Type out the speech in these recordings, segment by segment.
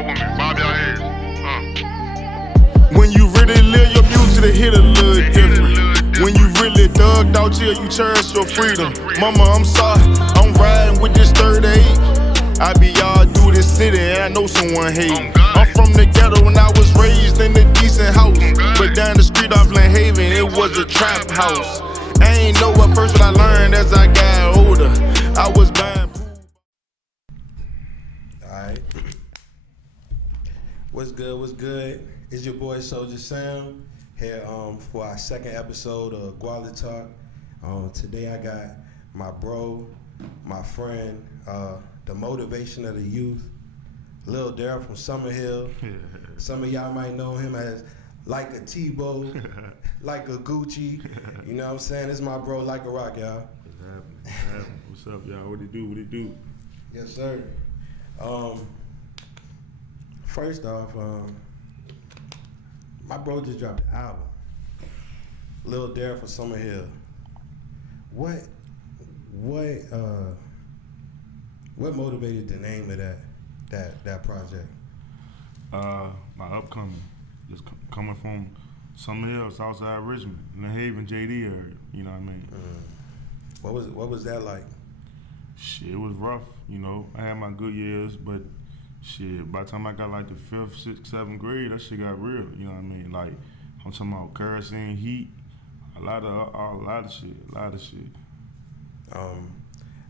out with me. Bob your head. When you really live your music, it hit a little different. When you really dug out here, you cherish your freedom. Mama, I'm sorry, I'm riding with this 38. I be all through this city and I know someone hate. I'm from the ghetto and I was raised in a decent house. But down the street off Glen Haven, it was a trap house. I ain't know at first what I learned as I got older. I was buying. Alright. What's good, what's good? It's your boy Souja Sam here for our second episode of Gualla Talk. Today I got my bro, my friend, the motivation of the youth, Lil Darryl from Summerhill. Some of y'all might know him as Like a Tebow, Like a Gucci. You know what I'm saying? This is my bro, Like a Rock, y'all. What's happening? What's up, y'all? What it do? What it do? Yes, sir. First off, my bro just dropped an album, Lil Darryl from Summerhill. What motivated the name of that project? My upcoming, just coming from Summerhill, Southside Richmond, in the Haven, JD area. You know what I mean? What was that like? Shit, it was rough. You know, I had my good years, but shit, by the time I got like the 5th, 6th, 7th grade, that shit got real. You know what I mean? Like, I'm talking about kerosene, heat, a lot of shit.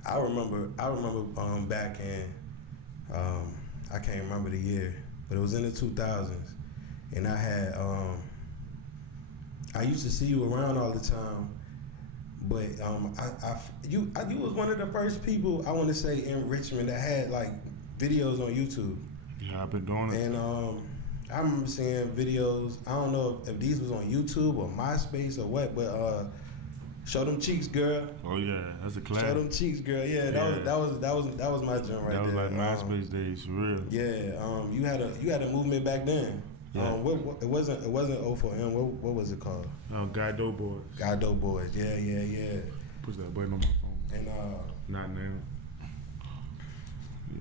I remember back in, I can't remember the year, but it was in the 2000s, and I had, I used to see you around all the time, but you was one of the first people, I want to say, in Richmond that had like videos on YouTube. Yeah, I've been doing it. And I remember seeing videos, I don't know if these was on YouTube or MySpace or what, but Show Them Cheeks, Girl. Oh yeah, that's a classic. Show Them Cheeks, Girl. Yeah, that was my joint right there. That was like MySpace days, for real. Yeah, you had a movement back then. Yeah. It wasn't O4M. What was it called? Guy Doe Boys. Guy Doe Boys. Yeah. Push that button on my phone. And not now.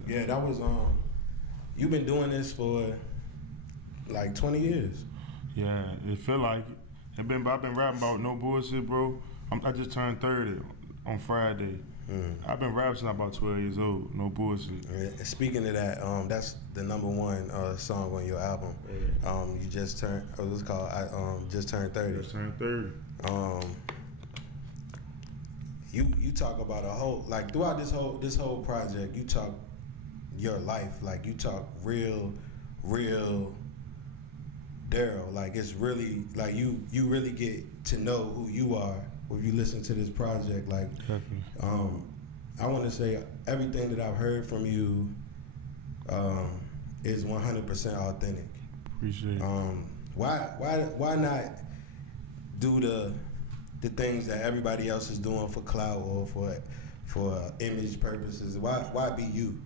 Yeah, that was you've been doing this for like 20 years. Yeah, it feel like it. I've been rapping about no bullshit, bro. I just turned 30 on Friday. I've been rapping since I'm about 12 years old. No bullshit. Yeah, speaking of that, that's the #1 song on your album. Yeah. You just turned. What's it called? I just turned 30. Just turned 30. You talk about a whole, like, throughout this whole project, you talk your life, like you talk real Darryl. Like, it's really like you really get to know who you are when you listen to this project. Like, Definitely. I want to say everything that I've heard from you is 100% authentic. Appreciate it. Why not do the things that everybody else is doing for clout or for image purposes? Why be you?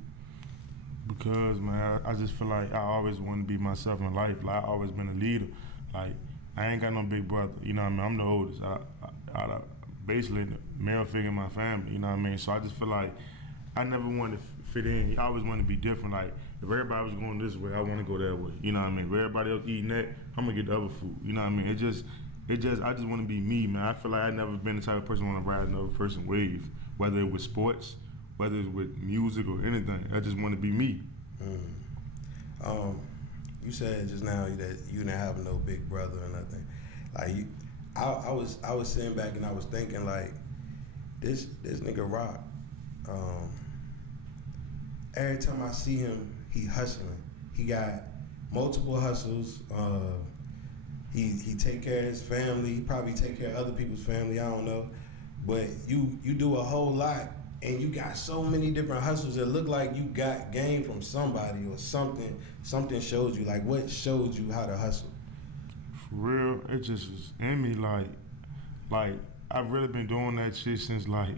Because, man, I just feel like I always want to be myself in life. Like, I always been a leader. Like, I ain't got no big brother. You know what I mean? I'm the oldest. I basically the male figure in my family. You know what I mean? So I just feel like I never wanted to fit in. I always wanted to be different. Like, if everybody was going this way, I want to go that way. You know what I mean? If everybody else eating that, I'm gonna get the other food. You know what I mean? I just want to be me, man. I feel like I've never been the type of person who want to ride another person's wave, whether it was sports, whether it's with music or anything. I just want to be me. You said just now that you didn't have no big brother or nothing. Like, I was sitting back and I was thinking, like, this nigga Rock. Every time I see him, he hustling. He got multiple hustles. He take care of his family. He probably take care of other people's family. I don't know, but you do a whole lot, and you got so many different hustles. It look like you got game from somebody or something. Something showed you. Like, what showed you how to hustle? For real, it just was in me. Like I've really been doing that shit since like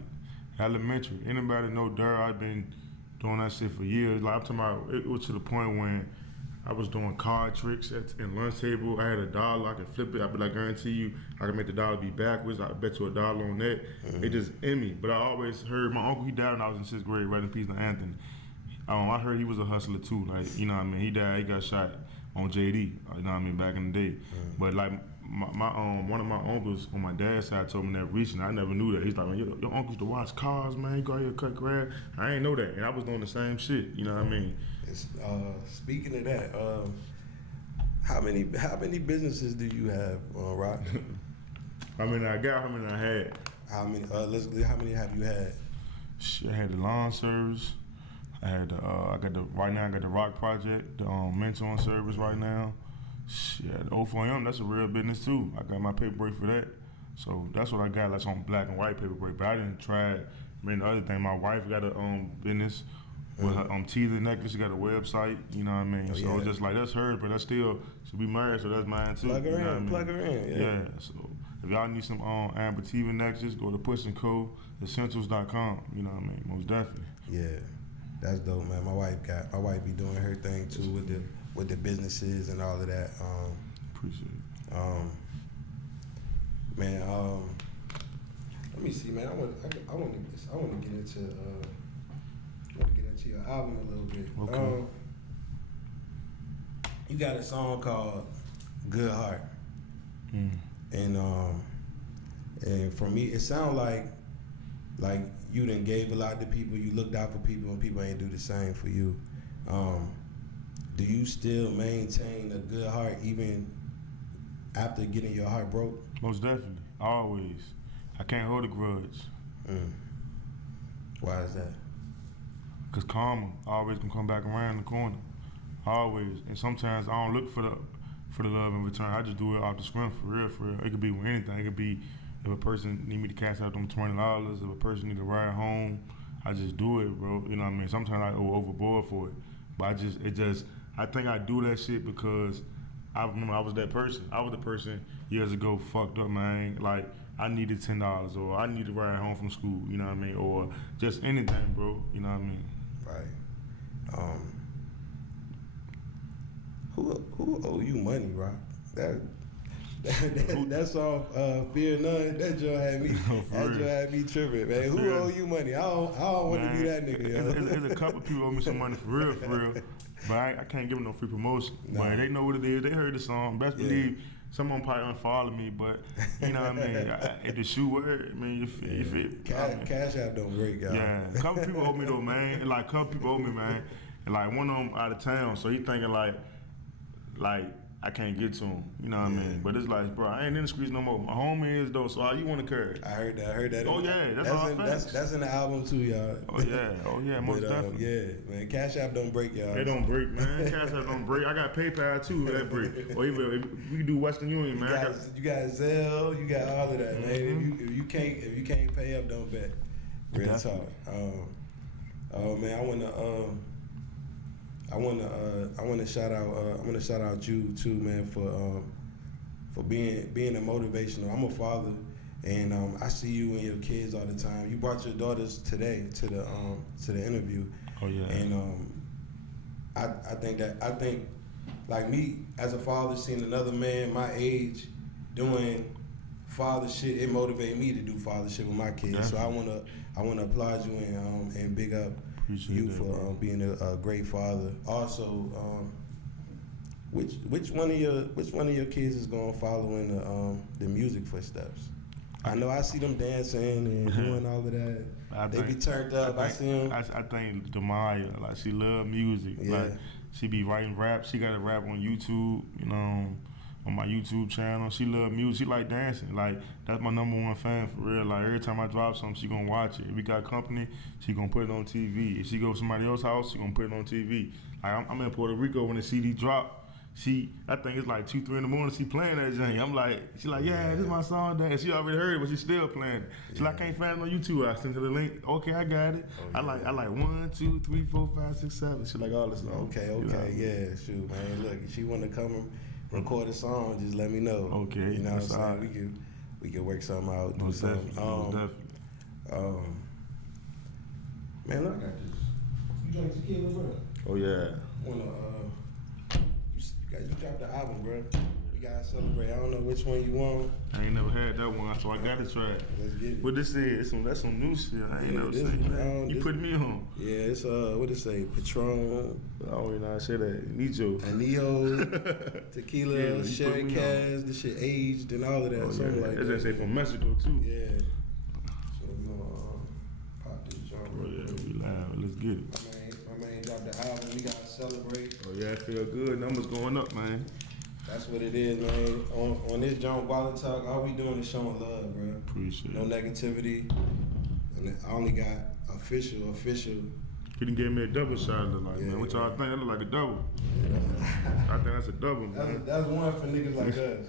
elementary. Anybody know Darryl? I've been doing that shit for years. Like, I'm talking about, it was to the point when I was doing card tricks in lunch table. I had $1, I could flip it. I guarantee you, I could make the dollar be backwards. I bet you $1 on that. It just in me. But I always heard my uncle, he died when I was in 6th grade, right in peace to Anthony. I heard he was a hustler too. Like, you know what I mean? He died. He got shot on JD. You know what I mean? Back in the day. But like my one of my uncles on my dad's side told me that recently. I never knew that. He's like, man, your uncle used to watch cars, man. You go out here cut grass. I ain't know that, and I was doing the same shit. You know what I mean? Speaking of that, how many businesses do you have, Rock? How many I got? How many I had? How many? How many have you had? Shit, I had the lawn service. I had right now I got the Rock Project, the mentoring service right now. Shit, the O4M, that's a real business too. I got my paperwork for that. So that's what I got, that's on black and white paperwork. But I didn't try it. I mean, the other thing, my wife got a business with her teeth and necklace. She got a website, you know what I mean? So just like, that's hers, but that's still, she'll be married, so that's mine too. Plug her in, yeah. So if y'all need some Amber teeth and necklaces, go to pushandco.essentials.com, you know what I mean? Most definitely. Yeah, that's dope, man. My wife be doing her thing too with the businesses and all of that. Appreciate it. Man, let me see, man. I want to get into your album a little bit. Okay. You got a song called "Good Heart," and for me, it sounds like you done gave a lot to people. You looked out for people, and people ain't do the same for you. Do you still maintain a good heart even after getting your heart broke? Most definitely, always. I can't hold a grudge. Why is that? Cause karma always can come back around the corner, always. And sometimes I don't look for the love in return. I just do it off the scrim, for real. It could be with anything. It could be if a person need me to cash out them $20, if a person need to ride home, I just do it, bro. You know what I mean? Sometimes I go overboard for it, but I think I do that shit because I remember I was that person. I was the person years ago fucked up, man. Like, I needed $10 or I need to ride home from school, you know what I mean? Or just anything, bro, you know what I mean? Right. Who owe you money, Rock? That's all. Fear none. That joint had me. Had me tripping, man. Who owe you money? I don't want to be that nigga. Yo. There's a couple people owe me some money for real. But I can't give them no free promotion. Nah. But they know what it is. They heard the song. Best believe someone probably unfollow me, but you know what I mean. If the shoe word, I mean, if it Cash App don't break, y'all. Yeah, a couple people owe me though, man. And like a couple people owe me, man. And like one of them out of town, so he thinking like I can't get to him, you know what I mean? But it's like, bro, I ain't in the streets no more. My homie is though, so all you want to carry. I heard that. Oh yeah, that's in the album too, y'all. Oh yeah, most definitely. Yeah, man, Cash App don't break, y'all. It don't break, man. Cash App don't break. I got PayPal too, that break. Or even we can do Western Union, man. You got Zelle, you got all of that, man. If you can't pay up, don't bet. Real talk. Oh man, I want to shout out you too, man, for being a motivational. I'm a father, and I see you and your kids all the time. You brought your daughters today to the interview. Oh yeah. And I think like me as a father, seeing another man my age doing father shit, it motivated me to do father shit with my kids. Definitely. So I wanna applaud you and big up. Appreciate you for being a great father. Also, which one of your kids is gonna follow in the music footsteps? I know I see them dancing and doing all of that. They be turned up. I see them. I think Demaya, like she love music. Yeah. Like she be writing rap. She got a rap on YouTube. You know. On my YouTube channel, she love music. She like dancing. Like that's my #1 fan for real. Like every time I drop something, she gonna watch it. If we got company, she gonna put it on TV. If she go to somebody else's house, she gonna put it on TV. Like I'm in Puerto Rico when the CD drop. I think it's like 2-3 in the morning. She playing that thing. I'm like, she like, yeah, this is my song. Dad. She already heard it, but she still playing it. She like, I can't find it on YouTube. I sent her the link. Okay, I got it. Oh, yeah. I like 1, 2, 3, 4, 5, 6, 7. She like all this. Okay, you know? Yeah, shoot, man. Look, if she wanna come record a song, just let me know. Okay, you know what I'm saying? We can work something out, do something. Definitely. Man, look, I got this. You drank tequila, bro? Oh yeah. You dropped the album, bro. We gotta celebrate. I don't know which one you want. I ain't never had that one, so I gotta try it. Let's get it. What this is? That's some new shit. I ain't never seen that. You put me on. Yeah, it's what it say? Patron. I don't even know how to say that. Nijo. Anillo, tequila, Yeah, sherry cash, this shit aged and all of that. Something like that. That's say from Mexico too. Yeah. So we gonna pop this joint. Oh yeah, we live. Let's get it. My man dropped the album. We gotta celebrate. Oh yeah, I feel good. Numbers going up, man. That's what it is, man. On this joint, Gualla Talk, all we doing is showing love, bro. Appreciate No it. negativity. And I only got official. He done gave me a double shot. Look like, man. What y'all think? That look like a double. I think that's a double, man. That's one for niggas like us.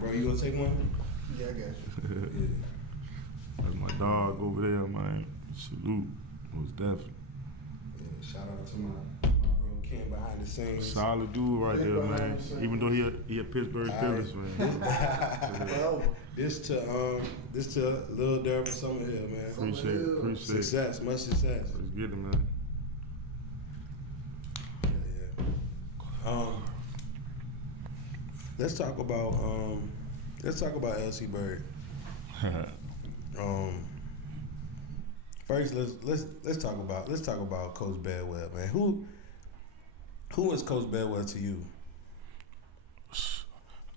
Bro, you gonna take one? Yeah, I got you. Yeah. That's my dog over there, man. Salute. Most definitely. Yeah, shout out to my bro Ken behind the scenes. Solid dude right there, man. Even though he a Pittsburgh Steelers fan. This to Lil Darryl From Summerhill, man. Appreciate it. Success, much success. Let's get it, man. Yeah. Let's talk about LC Bird. First, let's talk about Coach Bedwell, man. Who is Coach Bedwell to you?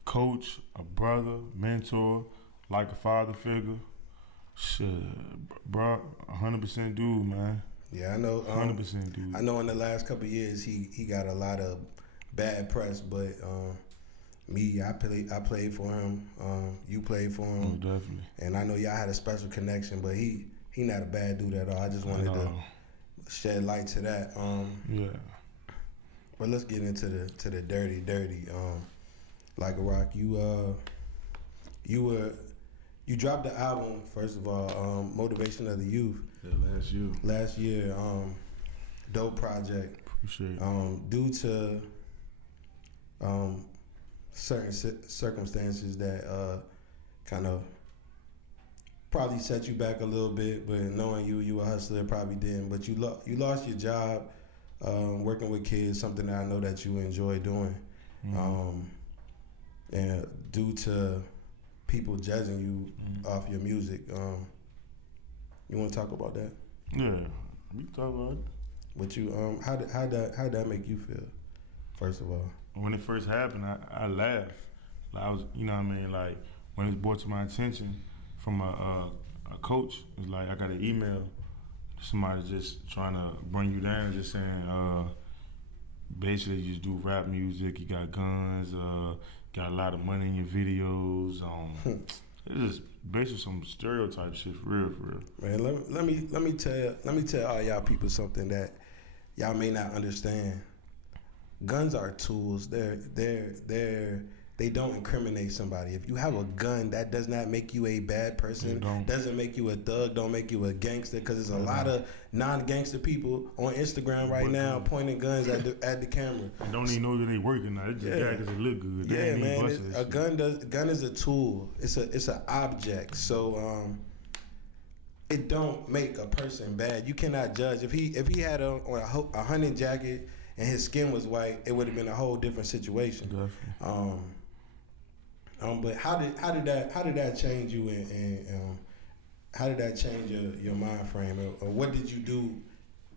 Coach, a brother, mentor, like a father figure. Shit, bro, 100% dude, man. Yeah, I know. 100% dude. I know in the last couple of years he got a lot of bad press, but I played for him. You played for him. Oh, definitely. And I know y'all had a special connection, but he not a bad dude at all. I just wanted to shed light to that. Yeah. But let's get into the dirty. Like a Rock, you dropped the album, first of all, Motivation of the Youth. Yeah, Last year, dope project. Appreciate it. Due to certain circumstances that kind of probably set you back a little bit, but knowing you a hustler probably didn't. But you lost your job working with kids, something that I know that you enjoy doing. Mm-hmm. And due to people judging you off your music, you want to talk about that? Yeah, we can talk about it. But you, how did that make you feel? First of all, When it first happened, I laughed. Like I was, you know what I mean? Like when it was brought to my attention from a coach, it was like I got an email, somebody just trying to bring you down, just saying, basically you just do rap music, you got guns, got a lot of money in your videos. It's just basically some stereotype shit for real. Man, let me tell all y'all people something that y'all may not understand. Guns are tools. They don't incriminate somebody. If you have a gun, that does not make you a bad person. Doesn't make you a thug. Don't make you a gangster. Because there's a lot of non-gangster people on Instagram right now pointing guns at the camera. And don't even know that they working now. They just got because it look good. Yeah, man. A gun is a tool. It's an object. So it don't make a person bad. You cannot judge. If he had on a hunting jacket and his skin was white, it would have been a whole different situation. Definitely. But how did that change you, and how did that change your mind frame, or what did you do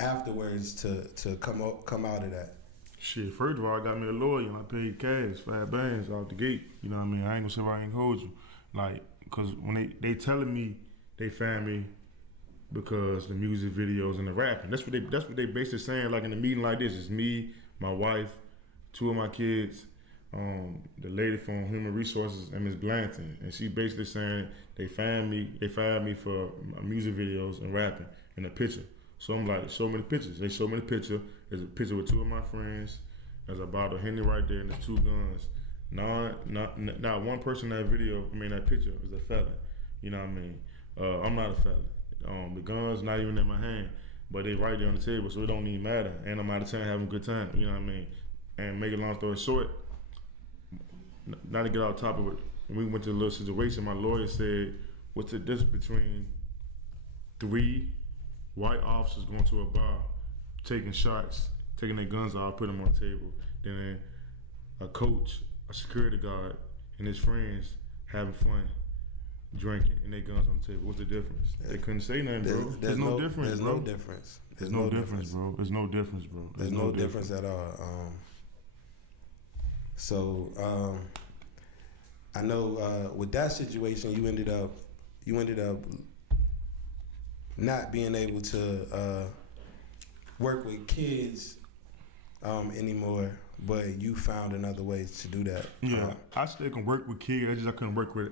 afterwards to come out of that? Shit, first of all, I got me a lawyer and I paid cash, 5 bands out the gate. You know what I mean? I ain't gonna say I ain't hold you. Like, cause when they telling me they found me because the music videos and the rapping. That's what they basically saying. Like in a meeting like this, it's me, my wife, 2 of my kids, the lady from Human Resources, and Ms. Blanton, and she basically saying they fired me for music videos and rapping and a picture. So I'm like, show me the pictures. They show me the picture. There's a picture with 2 of my friends. There's a bottle of Henny right there, and there's 2 guns. Not one person in that video, that picture is a felon. You know what I mean? I'm not a felon. The guns not even in my hand, but they right there on the table, so it don't even matter. And I'm out of town having a good time. You know what I mean? And make a long story short, not to get off top of it, when we went to a little situation, my lawyer said, what's the difference between 3 white officers going to a bar, taking shots, taking their guns off, putting them on the table, then a coach, a security guard, and his friends having fun, drinking, and their guns on the table. What's the difference? They couldn't say nothing, bro. There's no difference, There's bro. no difference. There's no difference, bro. There's no difference, bro. There's no difference at all. So I know with that situation, you ended up not being able to work with kids anymore, but you found another way to do that. Yeah, I still can work with kids. I couldn't work at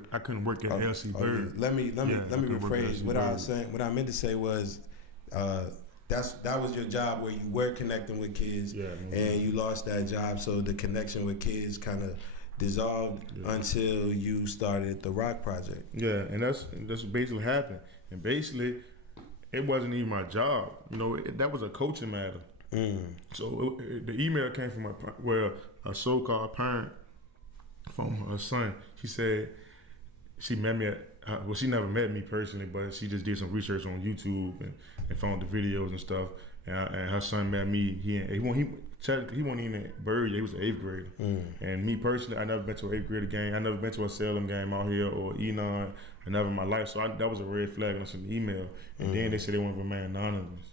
LC Bird. Yeah. Let me rephrase what I was saying. What I meant to say was that was your job where you were connecting with kids, and you lost that job, so the connection with kids kind of dissolved until you started the Rock Project. Yeah, and that's basically happened. And basically, it wasn't even my job. You know, that was a coaching matter. So the email came from a so-called parent from her son. She said she met me at, she never met me personally, but she just did some research on YouTube and found the videos and stuff. And her son met me. He wasn't even at Bird yet. He was an 8th grader. And me personally, I never been to an 8th grader game. I never been to a Salem game out here or Enon. I never in my life. So that was a red flag on some email. And then they said they want to remain anonymous.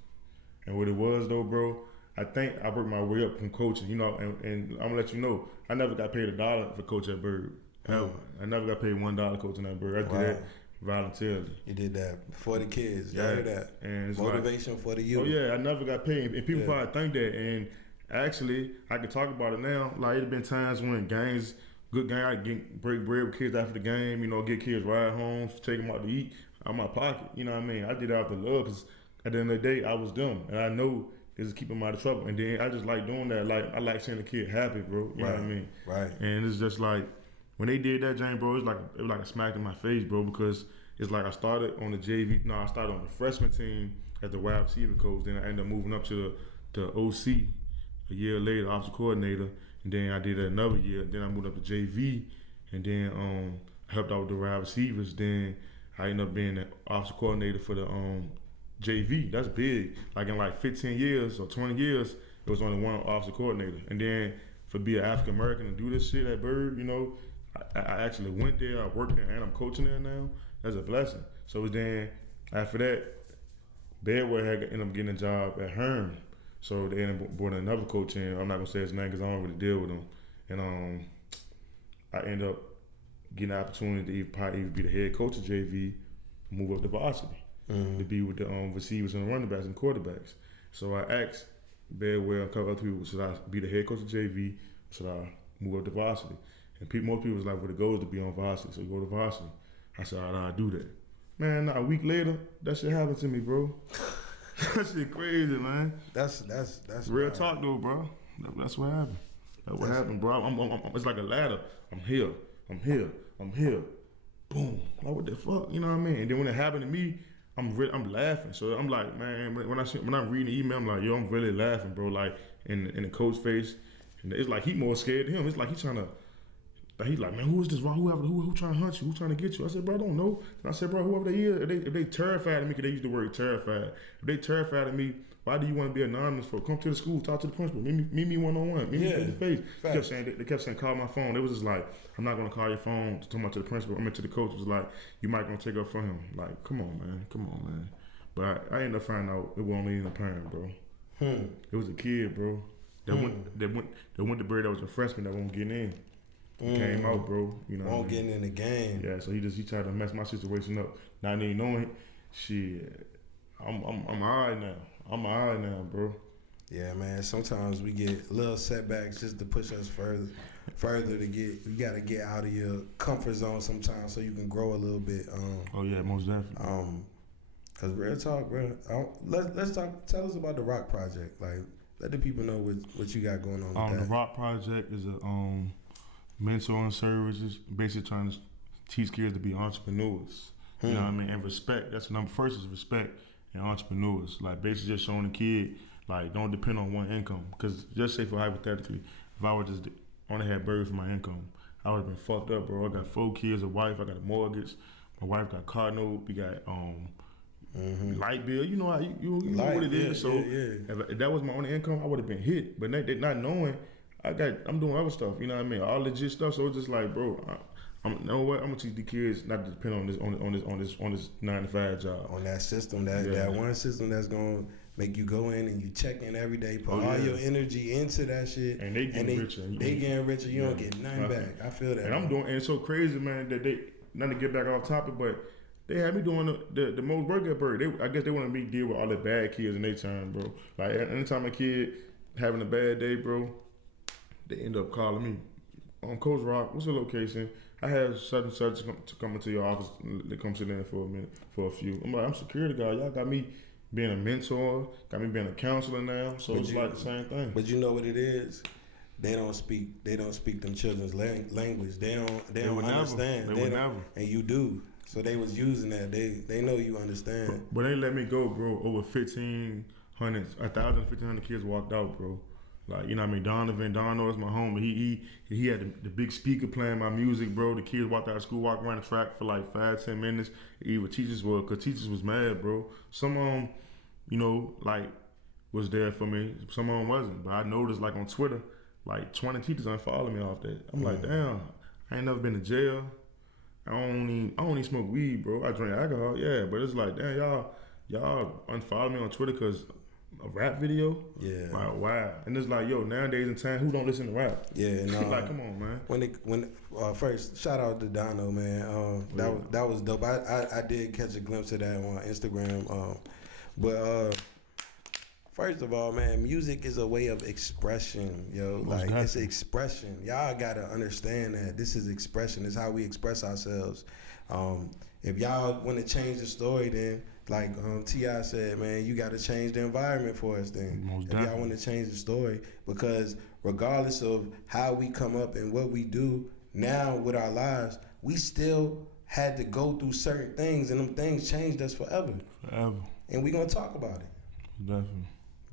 And what it was though, bro, I think I worked my way up from coaching, you know, and I'm gonna let you know, I never got paid $1 for coach at Bird. I never got paid $1 coaching at Bird. I did that voluntarily. You did that for the kids. You heard that. And it's motivation for the youth. Oh yeah, I never got paid. And people probably think that. And actually, I can talk about it now. Like, it's been times when games, good game, I break bread with kids after the game, you know, get kids ride home, take them out to eat out of my pocket. You know what I mean? I did it out of love because at the end of the day, I was them. And I know this is keeping them out of trouble. And then I just like doing that. Like, I like seeing the kid happy, bro. You know what I mean? Right. And it's just like, when they did that, Jane, bro, it was like a smack in my face, bro, because it's like I started on the JV. No, I started on the freshman team as the wide receiver coach. Then I ended up moving up to the OC a year later, offensive coordinator. And then I did another year. Then I moved up to JV. And then I helped out with the wide receivers. Then I ended up being the offensive coordinator for the JV. That's big. Like in like 15 years or 20 years, it was only one offensive coordinator. And then for being an African American and do this shit at Bird, you know, I actually went there, I worked there, and I'm coaching there now. That's a blessing. So then, after that, Bedwell had ended up getting a job at Herm. So they ended up bringing another coach in. I'm not going to say his name because I don't really deal with him. And I ended up getting an opportunity to probably be the head coach of JV, move up to varsity, to be with the receivers and the running backs and quarterbacks. So I asked Bedwell and a couple other people, should I be the head coach of JV, or should I move up to varsity? And most people was like, well, the goal is to be on varsity, so you go to varsity. I said, all right, I'll do that. Man, a week later, that shit happened to me, bro. That shit crazy, man. That's real talk though, bro. That's what happened. That's what happened, bro. I'm it's like a ladder. I'm here. Boom. Like, what the fuck? You know what I mean? And then when it happened to me, I'm laughing. So I'm like, man, when I'm reading the email, I'm like, yo, I'm really laughing, bro. Like in the coach's face, and it's like he more scared than him. It's like he trying to. He's like, man, who is this? Who trying to hunt you? Who trying to get you? I said, bro, I don't know. And I said, bro, whoever they is, if they terrified of me, because they use the word terrified. If they terrified of me, why do you want to be anonymous for? Come to the school, talk to the principal, meet me one-on-one, meet me face to face. They kept saying, call my phone. It was just like, I'm not going to call your phone to talk to the principal. I mean, to the coach. It was like, you might going to take up for him. Like, come on, man. But I ended up finding out it wasn't even a parent, bro. It was a kid, bro. That went to Bird that was a freshman that won't get in. Came out, bro. You know, won't get in the game. Yeah, so he tried to mess my situation up. Not even knowing, shit. I'm alright now. I'm alright now, bro. Yeah, man. Sometimes we get little setbacks just to push us further to get. You got to get out of your comfort zone sometimes so you can grow a little bit. Oh yeah, most definitely. Cause real talk, bro. Let's talk. Tell us about the Rock Project. Like, let the people know what you got going on with that. The Rock Project is a mentoring services, basically trying to teach kids to be entrepreneurs. You know what I mean? And respect. That's the number first is respect and entrepreneurs. Like, basically just showing the kid, like, don't depend on one income. Because just say for hypothetically, if I would just only had Bird for my income, I would have been fucked up, bro. I got 4 kids, a wife, I got a mortgage. My wife got car note. We got light bill. You know how you know what it is. So if that was my only income, I would have been hit. But they not knowing, I'm doing other stuff. You know what I mean? All legit stuff. So it's just like, bro, you know what? I'm gonna teach the kids not to depend on this 9-to-5 job. On that system, that one system that's gonna make you go in and you check in every day, put all your energy into that shit, and they getting richer. They getting richer. You don't get nothing back. I feel that. And I'm doing, and it's so crazy, man, that they not to get back off topic, but they had me doing the most work at Bird. I guess they want me to deal with all the bad kids in their time, bro. Like anytime a kid having a bad day, bro, they end up calling me. Coach Rock, what's the location? I have such and such to come into your office. They come sit in for a minute, for a few. I'm like, I'm security guard. Y'all got me being a mentor, got me being a counselor now. So it's like the same thing. But you know what it is? They don't speak them children's language. They don't understand. They would never. And you do. So they was using that. They know you understand. But they let me go, bro. Over 1,500, 1,500 kids walked out, bro. Like, you know what I mean? Dono is my homie. He had the big speaker playing my music, bro. The kids walked out of school, walked around the track for like 5-10 minutes. Even teachers were, cause teachers was mad, bro. Some of them, you know, like was there for me. Some of them wasn't. But I noticed like on Twitter, like 20 teachers unfollowed me off that. I'm like, damn, I ain't never been to jail. I don't even smoke weed, bro. I drink alcohol, yeah. But it's like, damn, y'all unfollow me on Twitter cause a rap video? Yeah. Wow. And it's like, yo, nowadays in time, who don't listen to rap? Yeah, no. Like, come on, man. When first, shout out to Dono, man. That was dope. I did catch a glimpse of that on Instagram. But first of all, man, music is a way of expression, yo. Like, it's expression. Y'all gotta understand that this is expression. It's how we express ourselves. If y'all want to change the story, then like T.I. said, man, you got to change the environment for us then. If y'all want to change the story, because regardless of how we come up and what we do now with our lives, we still had to go through certain things, and them things changed us forever. And we going to talk about it. Definitely.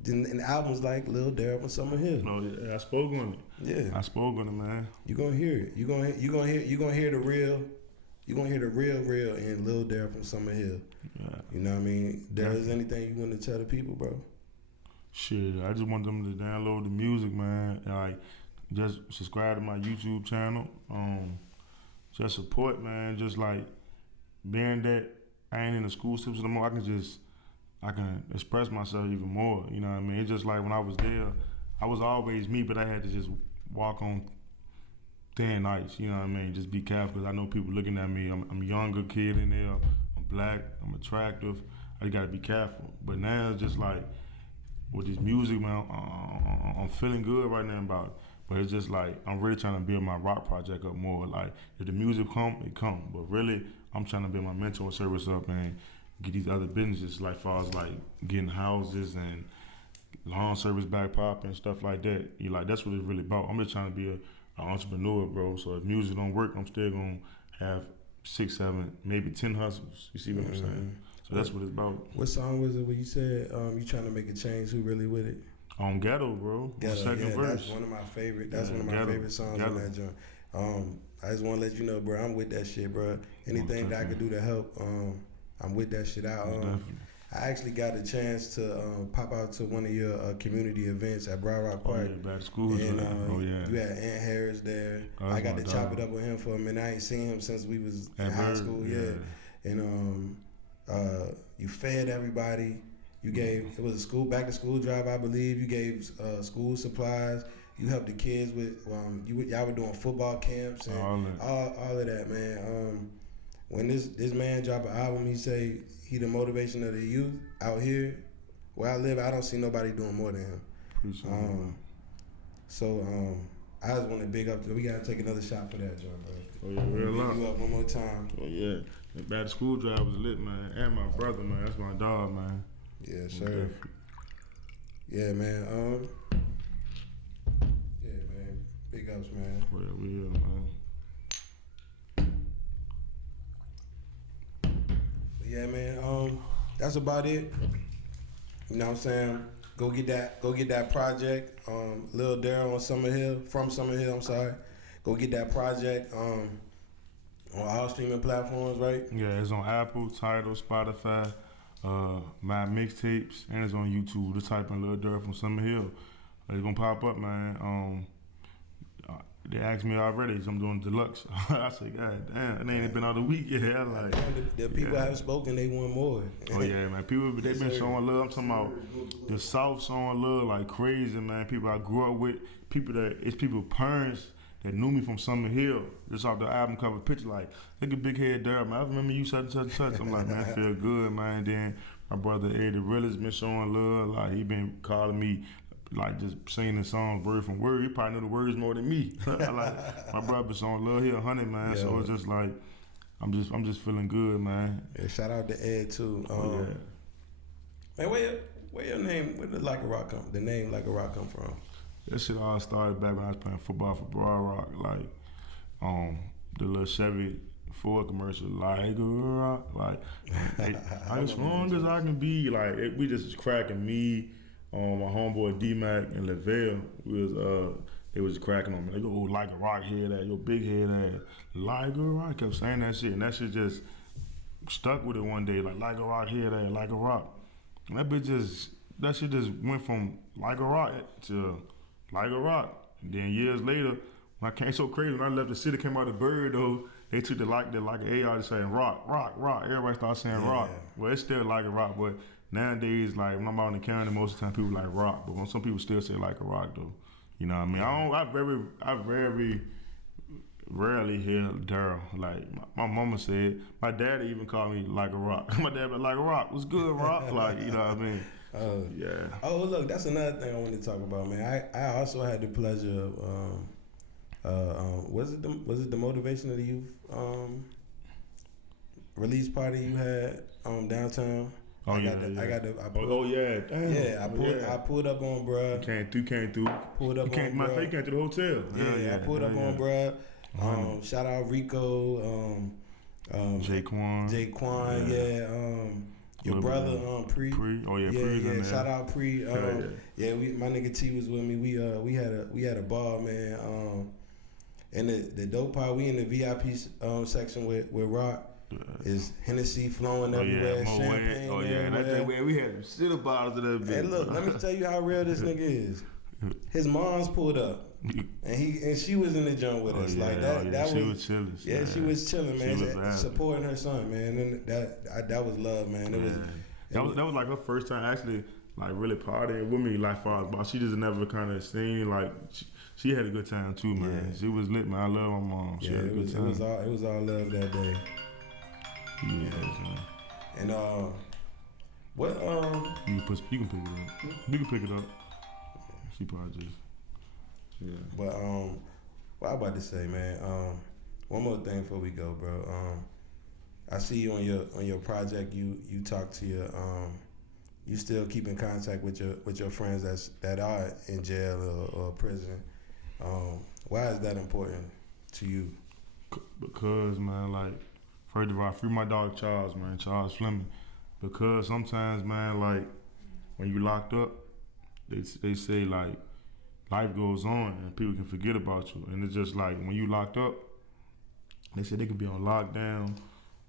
And albums like Lil Darryl From Summerhill. No, yeah, I spoke on it. Yeah. I spoke on it, man. You gonna hear it. You gonna hear the real. You gonna hear the real in Lil Darryl From Summerhill. Yeah. You know what I mean? Is anything you want to tell the people, bro? Shit, I just want them to download the music, man. And like, just subscribe to my YouTube channel. Just support, man. Just like being that I ain't in the school system no more, I can express myself even more. You know what I mean? It's just like when I was there, I was always me, but I had to just walk on thin ice. You know what I mean? Just be careful, because I know people looking at me. I'm a younger kid in there. I'm black. I'm attractive. I just gotta be careful. But now it's just like with this music, man, I'm feeling good right now about it. But it's just like I'm really trying to build my rock project up more. Like if the music come, it come. But really, I'm trying to build my mental service up and get these other businesses, like far as like getting houses and lawn service back pop and stuff like that. You like that's what it's really about. I'm just trying to be an entrepreneur, bro. So if music don't work, I'm still gonna have 6, 7, maybe 10 hustles. You see what I'm saying? So that's what it's about. What song was it when you said you trying to make a change? Who really with it? Ghetto, bro. Ghetto, second verse. That's one of my favorite. That's one of my favorite songs on that joint. I just want to let you know, bro. I'm with that shit, bro. Anything that I could do to help, I'm with that shit out. I actually got a chance to pop out to one of your community events at Broad Rock Park. Oh, yeah, back to school. And you had Ant Harris there. I got to chop it up with him for a minute. I ain't seen him since we was in high school. Yeah. And you fed everybody. You gave, it was a back to school drive, I believe. You gave school supplies. You helped the kids with, y'all were doing football camps and all of that, man. When this man drop an album, he say he the motivation of the youth out here where I live. I don't see nobody doing more than him. I just want to big up. We gotta take another shot for that, John, bro. Oh yeah, real love. You up one more time. Oh yeah, the back to school drive was lit, man. And my brother, man. That's my dog, man. Yeah, sir. Yeah, man. Yeah, man. Big ups, man. Well, we here, man. Yeah, man. That's about it. You know what I'm saying? Go get that project. Lil Darryl from Summerhill. I'm sorry. Go get that project. On all streaming platforms, right? Yeah, it's on Apple, Tidal, Spotify, my mixtapes, and it's on YouTube. Just type in Lil Darryl From Summerhill. It's gonna pop up, man. They asked me already, so I'm doing deluxe. I said, God damn, it ain't been out a week yet. I'm like, the people have spoken, they want more. Oh yeah, man. People they been showing love. I'm talking about the South showing love like crazy, man. People I grew up with, it's people parents that knew me from Summerhill. Just off the album cover picture, like, look at Big Head Darryl, man. I remember you such and such and such. I'm like, man, I feel good, man. Then my brother Eddie Realist been showing love. Like, he been calling me, like, just singing the songs word from word. He probably know the words more than me. Like, my brother been showing love. He 100, man. Yeah. So it's just like, I'm just feeling good, man. Yeah, shout out to Ed too. Man, where your name, where the Like a Rock come? The name Like a Rock come from? That shit all started back when I was playing football for Broad Rock, like the little Chevy Ford commercial, like a rock, like as strong as I can be, like we just cracking me, my homeboy D-Mac and Lavelle, they was cracking on me. They go, oh, like a rock head ass, your big head ass, like a rock. I kept saying that shit, and that shit just stuck with it one day, like a rock head ass, like a rock. And that shit just went from like a rock to like a rock. And then years later, when I came so crazy, when I left the city, came out the bird though, they took the like A out saying rock. Everybody started saying rock. Well, it's still like a rock, but nowadays, like when I'm out in the county, most of the time people like rock, but when some people still say like a rock though. You know what I mean? I very rarely hear Darryl. Like my mama said, my daddy even called me like a rock. My dad like a rock. What's good, rock? Like, you know what I mean? Yeah. Oh, look, that's another thing I want to talk about, man. I also had the pleasure of was it the Motivation of the Youth release party you had downtown? Oh yeah. I pulled up on bruh. Came through. Pulled up on my bruh. face came to the hotel. I pulled up on bruh. Shout out Rico. Jaquan. Your brother, Pre. Oh yeah, Pre's in there. Shout out Pre. My nigga T was with me. We had a ball, man. And the dope part, we in the VIP section with Rock. Is Hennessy flowing everywhere, champagne everywhere. We had some shit bottles of that bitch. Hey, look, let me tell you how real this nigga is. His mom's pulled up, and she was in the joint with us. She was chilling. Yeah, she was chilling, man. Supporting her son, man. And that was love, man. That was like her first time actually like really partying with me, like far as she just never kind of seen like. She had a good time too, man. Yeah. She was lit, man. I love my mom. She had a good time. It was all love that day. Yeah. And what you can pick it up. You can pick it up. She probably just But what I about to say, man. One more thing before we go, bro. I see you on your project. You talk to your you still keep in contact with your friends that are in jail or prison. Why is that important to you? Because, man, like, first of all, I free my dog Charles, man, Charles Fleming. Because sometimes, man, like, when you locked up, they say, like, life goes on and people can forget about you. And it's just like, when you locked up, they say they could be on lockdown.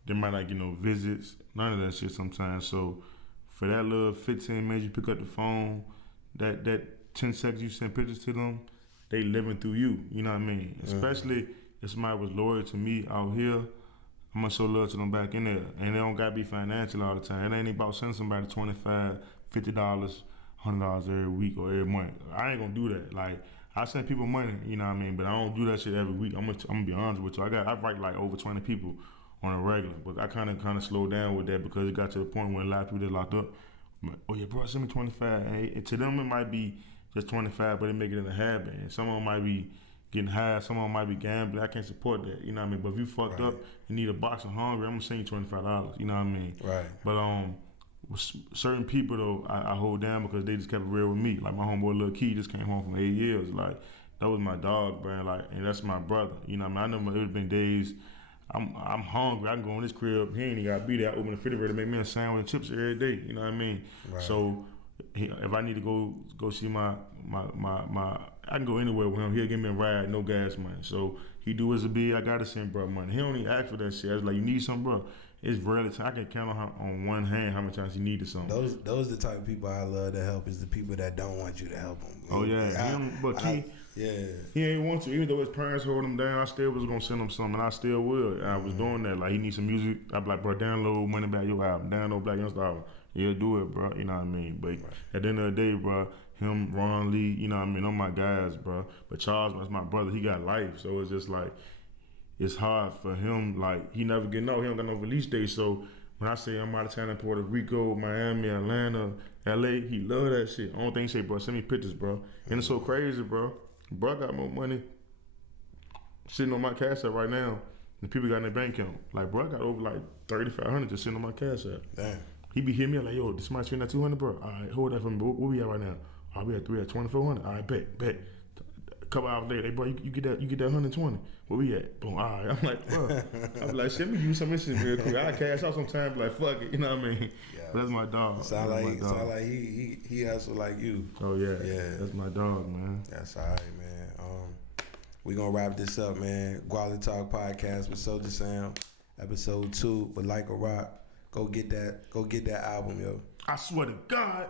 They might not get no visits, none of that shit sometimes. So for that little 15 minutes you pick up the phone, that 10 seconds you send pictures to them, they living through you, you know what I mean? Especially if somebody was loyal to me out here, I'm gonna show love to them back in there. And it don't gotta be financial all the time. It ain't about sending somebody $25, $50, $100 every week or every month. I ain't gonna do that. Like, I send people money, you know what I mean? But I don't do that shit every week. I'm gonna be honest with you. I write like over 20 people on a regular, but I kind of slowed down with that because it got to the point when a lot of people get locked up. Oh yeah, bro, send me 25. And to them it might be just 25, but they make it in a habit. And some of them might be getting high, some of them might be gambling. I can't support that, you know what I mean? But if you fucked up and need a box of hungry, I'm gonna send you $25, you know what I mean? Right. But with certain people though, I hold down because they just kept it real with me. Like my homeboy Lil Key just came home from 8 years. Like that was my dog, man. Like, and that's my brother. You know what I mean? I know it would have been days. I'm hungry. I can go in this crib. He ain't even gotta be there. I open the refrigerator, make me a sandwich and chips every day. You know what I mean? Right. So if I need to go see my I can go anywhere with him. He'll give me a ride, no gas money. So he do as a bid. I gotta send bro money. He don't even ask for that shit. I was like, you need something, bro? It's rarely time. I can count on one hand how many times he needed something. Those the type of people I love to help is the people that don't want you to help them. Oh yeah, Yeah. He ain't want to. Even though his parents hold him down, I still was gonna send him something, and I still will. I was doing that. Like, he needs some music. I'd be like, bro, download Money Back Your album. Download Black Youngster album. Yeah, do it, bro. You know what I mean? But at the end of the day, bro, him, Ron Lee, you know what I mean? I'm my guys, bro. But Charles, that's my brother. He got life. So it's just like, it's hard for him. Like, he never get no. He don't got no release date. So when I say I'm out of town in Puerto Rico, Miami, Atlanta, LA, he love that shit. Only thing he say, bro, send me pictures, bro. And it's so crazy, bro. Bro, I got more money sitting on my cash app right now than people got in their bank account. Like, bro, I got over like 3,500 just sitting on my cash app. Damn. He be hitting me like, yo, this might spend that 200, bro. All right, hold that for me. Where we at right now? All right, we at 2,400. All right, bet. A couple hours later, hey, bro, you get that 120. Where we at? Boom. All right. I'm like, bro. I'm like, shit, let me use some of this shit real quick. I cash out sometime, like, fuck it. You know what I mean? Yeah. But that's my dog. Sound like he hustle like you. Oh yeah. Yeah. That's my dog, man. That's all right, man. We gonna wrap this up, man. Gualla Talk Podcast with Souja Sam, episode 2 with Like a Rock. Go get that album, yo. I swear to God.